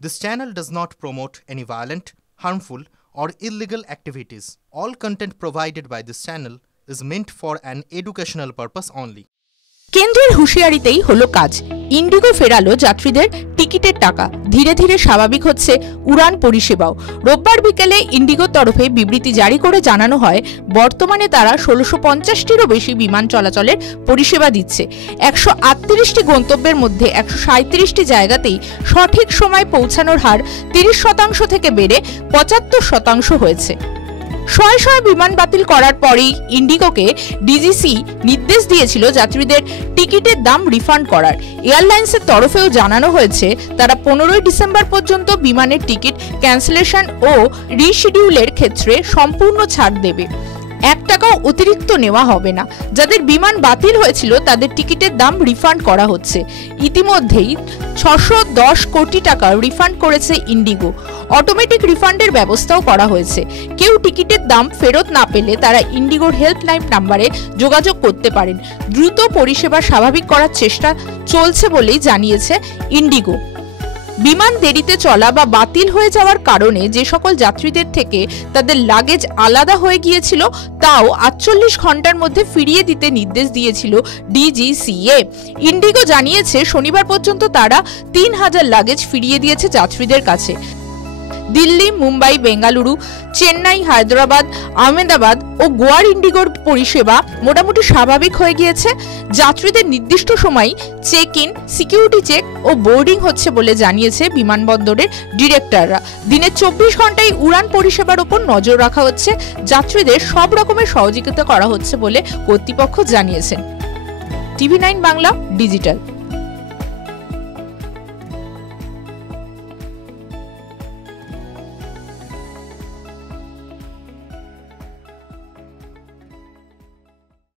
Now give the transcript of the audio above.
This channel does not promote any violent, harmful, or illegal activities. All content provided by this channel is meant for an educational purpose only. কেন্দ্রের হুঁশিয়ারিতেই হলো কাজ। Indigo ফেরালো যাত্রীদের টিকিটের টাকা। ধীরে ধীরে স্বাভাবিক হচ্ছে উড়ান পরিষেবাও। রোববার বিকেলে ইন্ডিগোর তরফে বিবৃতি জারি করে জানানো হয়, বর্তমানে তারা ১৬৫০টিরও বেশি বিমান চলাচলের পরিষেবা দিচ্ছে। ১৩৮টি গন্তব্যের মধ্যে ১৩৭টি জায়গাতেই সঠিক সময় পৌঁছানোর হার ৩০% থেকে বেড়ে ৭৫% হয়েছে। শয়ে শয়ে বিমান বাতিল করার পরেই ইন্ডিগোকে ডিজিসি নির্দেশ দিয়েছিল যাত্রীদের টিকিটের দাম রিফান্ড করার। এয়ারলাইন্সের তরফেও জানানো হয়েছে তারা ১৫ই ডিসেম্বর পর্যন্ত বিমানের টিকিট ক্যান্সেলেশন ও রিশিডিউলের ক্ষেত্রে সম্পূর্ণ ছাড় দেবে। ১ টাকাও অতিরিক্ত নেওয়া হবে না। যাদের বিমান বাতিল হয়েছিল তাদের টিকিটের দাম রিফান্ড করা হচ্ছে। ইতিমধ্যেই ৬১০ কোটি টাকা রিফান্ড করেছে ইন্ডিগো। অটোমেটিক রিফান্ডের ব্যবস্থাও করা হয়েছে। কেউ টিকিটের দাম ফেরত না পেলে তারা ইন্ডিগোর হেল্পলাইন নাম্বারে যোগাযোগ করতে পারেন। দ্রুত পরিষেবা স্বাভাবিক করার চেষ্টা চলছে বলেই জানিয়েছে ইন্ডিগো। বিমান দেরিতে চলা বা বাতিল হয়ে যাওয়ার কারণে যে সকল যাত্রীদের থেকে তাদের লাগেজ আলাদা হয়ে গিয়েছিল তাও ৪৮ ঘন্টার মধ্যে ফিরিয়ে দিতে নির্দেশ দিয়েছিল ডিজিসিএ। ইন্ডিগো জানিয়েছে শনিবার পর্যন্ত তারা ৩০০০ লাগেজ ফিরিয়ে দিয়েছে যাত্রীদের কাছে। দিল্লি, মুম্বাই, বেঙ্গালুরু, চেন্নাই, হায়দ্রাবাদ, আহমেদাবাদ ও গোয়ার ইন্ডিগোর পরিষেবা মোটামুটি স্বাভাবিক হয়ে গিয়েছে। যাত্রীদের নির্দিষ্ট সময় চেক ইন, সিকিউরিটি চেক ও বোর্ডিং হচ্ছে বলে জানিয়েছে বিমানবন্দরের ডিরেক্টররা। দিনে ২৪ ঘন্টায় উড়ান পরিষেবার উপর নজর রাখা হচ্ছে। যাত্রীদের সব রকমের সহযোগিতা করা হচ্ছে বলে কর্তৃপক্ষ জানিয়েছেন। টিভি9 বাংলা ডিজিটাল।